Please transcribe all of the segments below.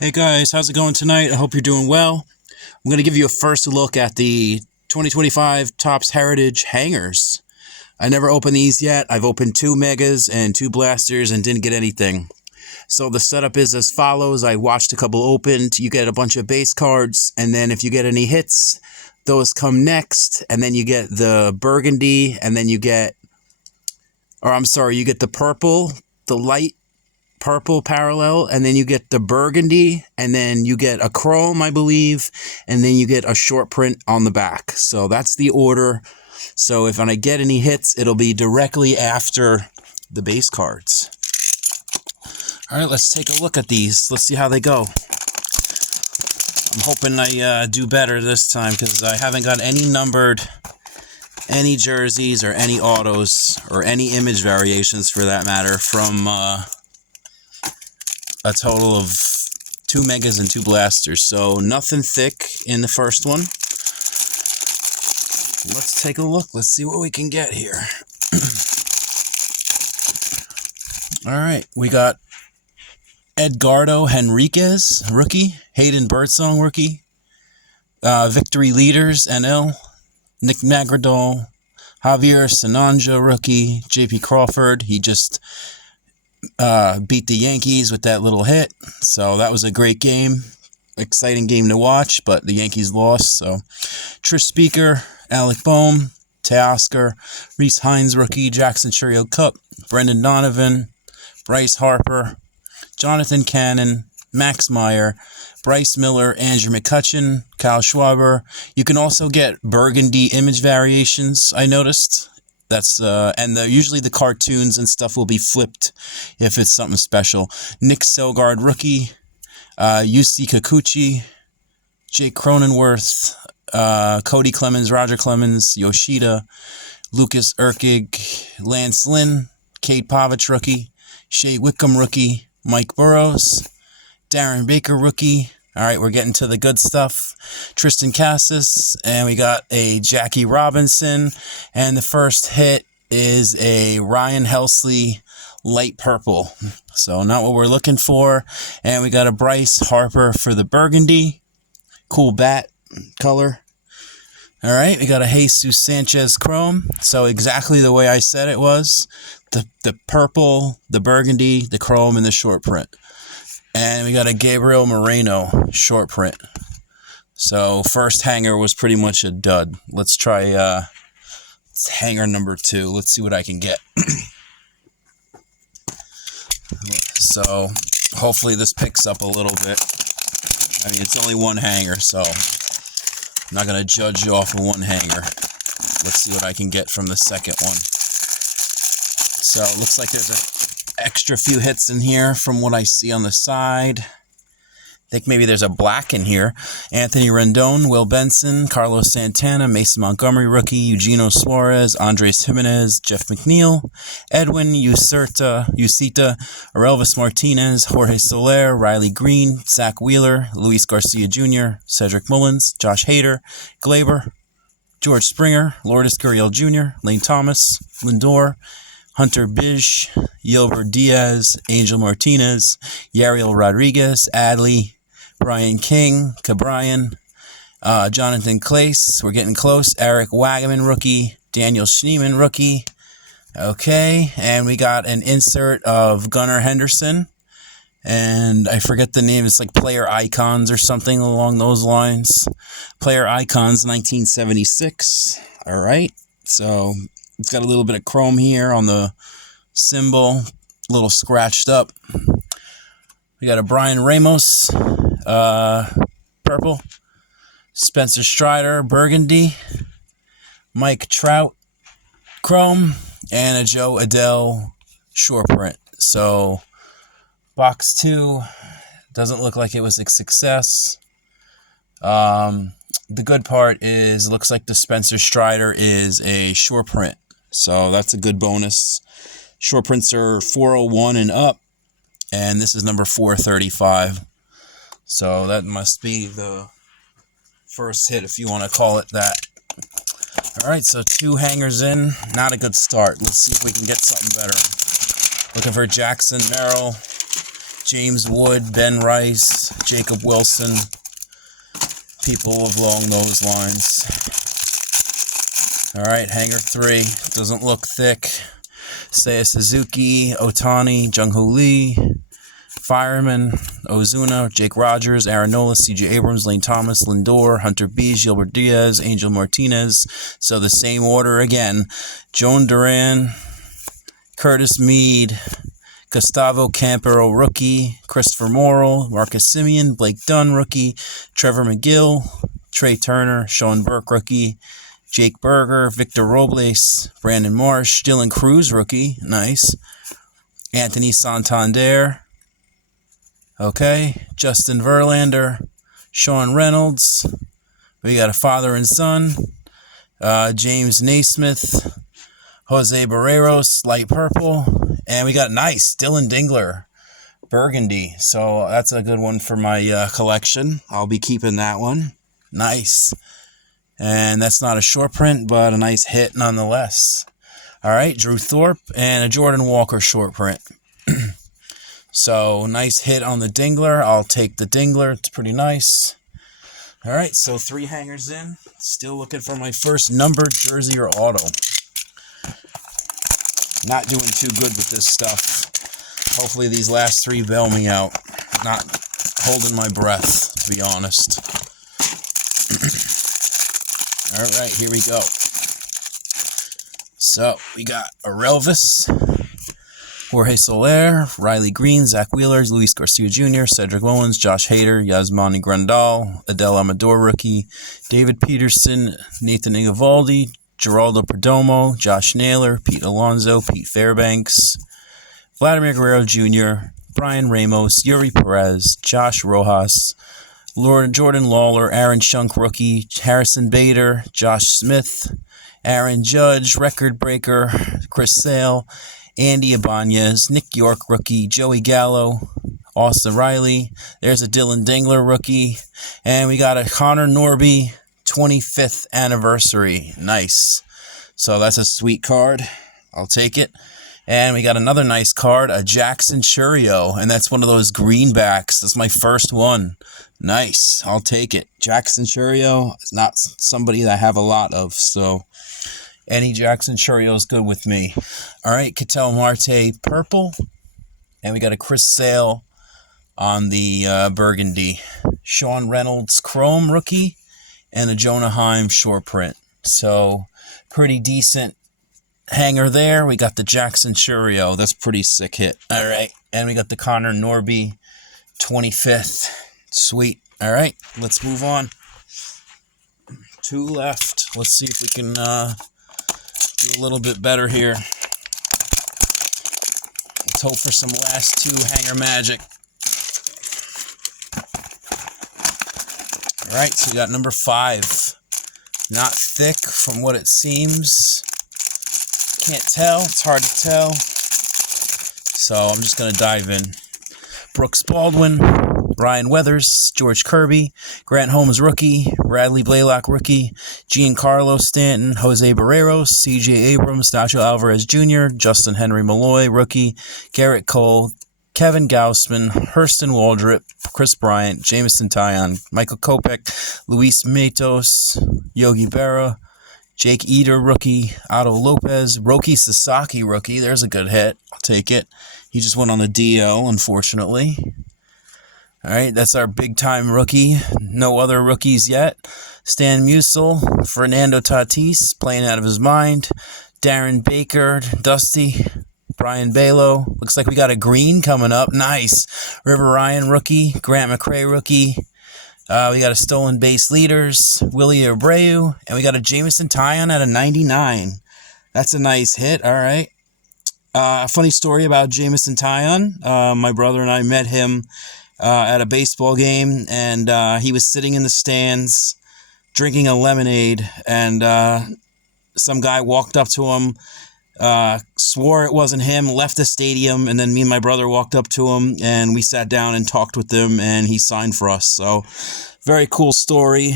Hey guys, how's it going tonight? I hope you're doing well. I'm going to give you a first look at the 2025 Topps Heritage hangers. I never opened these yet. I've opened 2 Megas and 2 Blasters and didn't get anything. So the setup is as follows. I watched a couple opened. You get a bunch of base cards, and then if you get any hits, those come next. And then you get the burgundy, and then you get the purple, the light purple parallel, and then you get the burgundy, and then you get a chrome, I believe, and then you get a short print on the back. So that's the order. So if I get any hits, it'll be directly after the base cards. All right, let's take a look at these. Let's see how they go. I'm hoping I do better this time because I haven't got any numbered, any jerseys or any autos or any image variations for that matter from a total of 2 Megas and 2 Blasters. So nothing thick in the first one. Let's take a look. Let's see what we can get here. All right, we got Edgardo Henriquez, rookie. Hayden Birdsong, rookie. Victory Leaders, NL. Nick Magradol. Javier Sananja, rookie. JP Crawford, he just beat the Yankees with that little hit. So that was a great game. Exciting game to watch, but the Yankees lost. So Trish Speaker, Alec Boehm, Teoscar, Reese Hines, rookie. Jackson Churio Cup, Brendan Donovan, Bryce Harper, Jonathan Cannon, Max Meyer, Bryce Miller, Andrew McCutchen, Kyle Schwarber. You can also get burgundy image variations, I noticed. That's and usually the cartoons and stuff will be flipped if it's something special. Nick Selgard, rookie. UC Kikuchi, Jake Cronenworth, Cody Clemens, Roger Clemens, Yoshida, Lucas Urquig, Lance Lynn, Kate Pavich, rookie. Shea Wickham, rookie. Mike Burrows, Darren Baker, rookie. All right, we're getting to the good stuff. Tristan Cassis, and we got a Jackie Robinson, and the first hit is a Ryan Helsley light purple. So not what we're looking for. And we got a Bryce Harper for the burgundy. Cool bat color. All right, we got a Jesus Sanchez chrome. So exactly the way I said it was. The purple, the burgundy, the chrome, and the short print. And we got a Gabriel Moreno short print. So first hanger was pretty much a dud. Let's try hanger number 2. Let's see what I can get. So hopefully this picks up a little bit. I mean, it's only one hanger, so I'm not going to judge you off of one hanger. Let's see what I can get from the second one. So it looks like there's an extra few hits in here from what I see on the side. I think maybe there's a black in here. Anthony Rendon, Will Benson, Carlos Santana, Mason Montgomery, rookie, Eugenio Suarez, Andres Jimenez, Jeff McNeil, Edwin Ucita, Orelvis Martinez, Jorge Soler, Riley Green, Zach Wheeler, Luis Garcia Jr., Cedric Mullins, Josh Hader, Glaber, George Springer, Lourdes Gurriel Jr., Lane Thomas, Lindor, Hunter Bish, Yilbert Diaz, Angel Martinez, Yariel Rodriguez, Adley, Brian King, Cabrian, Jonathan Clace, we're getting close, Eric Wagaman, rookie, Daniel Schneeman, rookie. Okay, and we got an insert of Gunnar Henderson, and I forget the name, it's like Player Icons or something along those lines. Player Icons 1976, all right, so it's got a little bit of chrome here on the symbol, a little scratched up. We got a Brian Ramos, purple. Spencer Strider, burgundy. Mike Trout, chrome. And a Joe Adell short print. So, box 2 doesn't look like it was a success. The good part is, looks like the Spencer Strider is a short print. So that's a good bonus. Short prints are 401 and up. And this is number 435. So that must be the first hit, if you want to call it that. All right, so 2 hangers in. Not a good start. Let's see if we can get something better. Looking for Jackson Merrill, James Wood, Ben Rice, Jacob Wilson, people along those lines. All right, hanger 3. Doesn't look thick. Seiya Suzuki, Otani, Jung-Hoo Lee, Fireman, Ozuna, Jake Rogers, Aaron Nola, C.J. Abrams, Lane Thomas, Lindor, Hunter Bees, Gilbert Diaz, Angel Martinez. So the same order again. Joan Duran, Curtis Mead, Gustavo Campero, rookie, Christopher Morel, Marcus Semien, Blake Dunn, rookie, Trevor McGill, Trey Turner, Sean Burke, rookie, Jake Berger, Victor Robles, Brandon Marsh, Dylan Cruz, rookie, nice, Anthony Santander, okay, Justin Verlander, Sean Reynolds, we got a father and son, James Naismith, Jose Barreros, light purple, and we got nice, Dylan Dingler, burgundy, so that's a good one for my collection. I'll be keeping that one, nice. And that's not a short print, but a nice hit nonetheless. All right, Drew Thorpe and a Jordan Walker short print. So, nice hit on the Dingler. I'll take the Dingler. It's pretty nice. All right, so 3 hangers in. Still looking for my first numbered jersey or auto. Not doing too good with this stuff. Hopefully these last 3 bail me out. Not holding my breath, to be honest. All right, here we go. So, we got Arelvis, Jorge Soler, Riley Green, Zach Wheeler, Luis Garcia Jr., Cedric Owens, Josh Hader, Yasmani Grandal, Adele Amador rookie, David Peterson, Nathan Eovaldi, Geraldo Perdomo, Josh Naylor, Pete Alonso, Pete Fairbanks, Vladimir Guerrero Jr., Brian Ramos, Yuri Perez, Josh Rojas, Jordan Lawler, Aaron Shunk rookie, Harrison Bader, Josh Smith, Aaron Judge, record breaker, Chris Sale, Andy Ibanez, Nick York rookie, Joey Gallo, Austin Riley. There's a Dylan Dingler rookie, and we got a Connor Norby 25th anniversary. Nice. So that's a sweet card. I'll take it. And we got another nice card, a Jackson Chourio, and that's one of those greenbacks. That's my first one. Nice. I'll take it. Jackson Chourio is not somebody that I have a lot of, so any Jackson Chourio is good with me. All right, Ketel Marte purple, and we got a Chris Sale on the burgundy. Sean Reynolds chrome rookie, and a Jonah Heim short print. So pretty decent hanger there. We got the Jackson Chourio. That's pretty sick hit. All right. And we got the Connor Norby 25th. Sweet. All right. Let's move on. 2 left. Let's see if we can do a little bit better here. Let's hope for some last 2 hanger magic. All right. So we got number 5. Not thick from what it seems. Can't tell. It's hard to tell. So I'm just going to dive in. Brooks Baldwin, Ryan Weathers, George Kirby, Grant Holmes rookie, Bradley Blaylock rookie, Giancarlo Stanton, Jose Barreros, C.J. Abrams, Nacho Alvarez Jr., Justin Henry Malloy rookie, Garrett Cole, Kevin Gausman, Hurston Waldrop, Chris Bryant, Jameson Taillon, Michael Kopech, Luis Matos, Yogi Berra, Jake Eder rookie, Otto Lopez, Roki Sasaki rookie. There's a good hit. I'll take it. He just went on the DL, unfortunately. All right, that's our big-time rookie. No other rookies yet. Stan Musial, Fernando Tatis, playing out of his mind. Darren Baker, Dusty, Brian Balo. Looks like we got a green coming up. Nice. River Ryan rookie, Grant McRae rookie. We got a stolen base leaders, Willie Abreu, and we got a Jameson Taillon at a 99. That's a nice hit. All right. A funny story about Jameson Taillon. My brother and I met him at a baseball game, and he was sitting in the stands drinking a lemonade, and some guy walked up to him, swore it wasn't him, left the stadium, and then me and my brother walked up to him, and we sat down and talked with him, and he signed for us. So, very cool story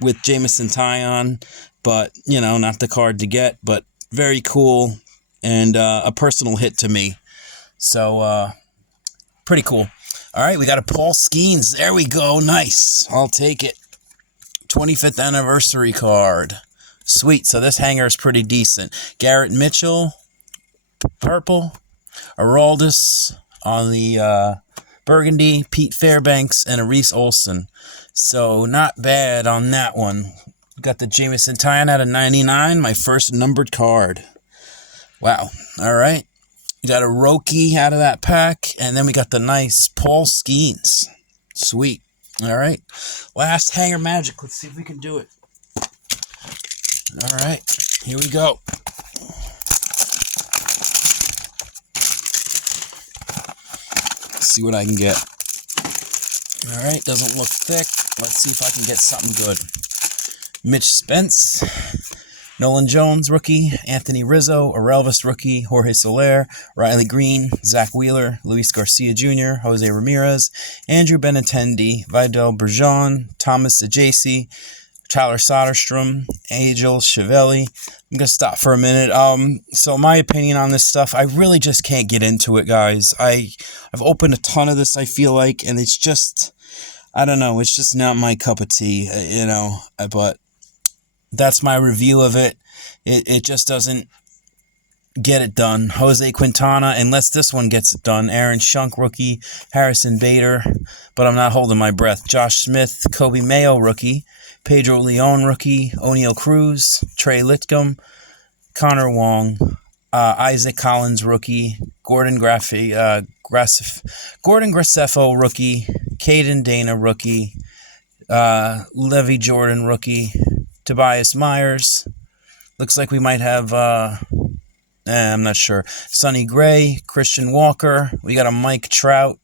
with Jameson Taillon, but, you know, not the card to get, but very cool, and a personal hit to me. So, pretty cool. All right, we got a Paul Skeens. There we go. Nice. I'll take it. 25th anniversary card. Sweet. So this hanger is pretty decent. Garrett Mitchell, purple. Araldus on the burgundy. Pete Fairbanks and a Reese Olson. So not bad on that one. We got the Jameson Taillon out of 99. My first numbered card. Wow. All right. We got a Roki out of that pack. And then we got the nice Paul Skeens. Sweet. All right. Last hanger magic. Let's see if we can do it. All right. Here we go. Let's see what I can get. All right. Doesn't look thick. Let's see if I can get something good. Mitch Spence. Nolan Jones, rookie. Anthony Rizzo, Orelvis, rookie. Jorge Soler, Riley Green, Zach Wheeler, Luis Garcia Jr., Jose Ramirez, Andrew Benintendi, Vidal Bergeron, Thomas Ajacey, Tyler Soderstrom, Angel Chiavelli. I'm going to stop for a minute. So my opinion on this stuff, I really just can't get into it, guys. I've opened a ton of this, I feel like, and it's just, I don't know, it's just not my cup of tea, but that's my review of it. It just doesn't get it done. Jose Quintana, unless this one gets it done. Aaron Schunk, rookie. Harrison Bader, but I'm not holding my breath. Josh Smith, Kobe Mayo, rookie. Pedro Leon, rookie. O'Neal Cruz, Trey Litcomb, Connor Wong, Isaac Collins, rookie. Gordon Graceffo, rookie. Caden Dana, rookie. Levy Jordan, rookie. Tobias Myers. Looks like we might have, I'm not sure. Sonny Gray, Christian Walker. We got a Mike Trout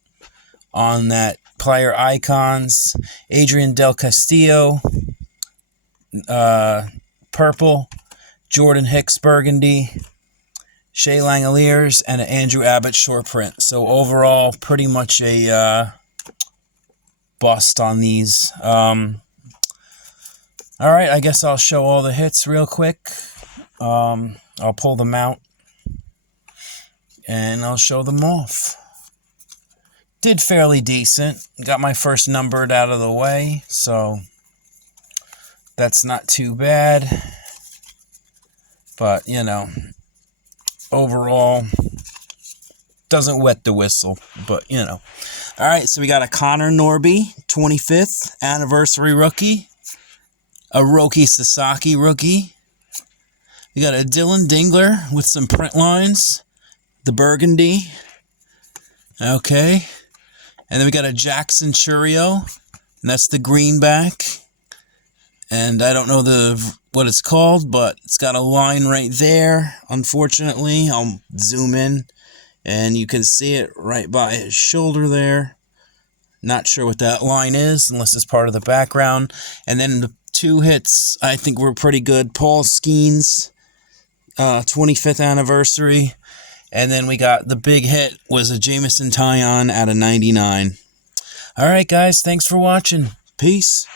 on that player icons. Adrian Del Castillo, purple. Jordan Hicks, burgundy. Shea Langoliers, and an Andrew Abbott short print. So overall, pretty much a bust on these. All right, I guess I'll show all the hits real quick. I'll pull them out, and I'll show them off. Did fairly decent. Got my first numbered out of the way, so that's not too bad. But, overall, doesn't wet the whistle, but, All right, so we got a Connor Norby, 25th anniversary rookie. A Roki Sasaki rookie. We got a Dylan Dingler with some print lines. The burgundy. Okay. And then we got a Jackson Churio. And that's the greenback. And I don't know what it's called, but it's got a line right there. Unfortunately, I'll zoom in. And you can see it right by his shoulder there. Not sure what that line is, unless it's part of the background. And then the two hits, I think, were pretty good. Paul Skeens, 25th anniversary. And then we got the big hit was a Jameson Taillon out of 99. All right, guys. Thanks for watching. Peace.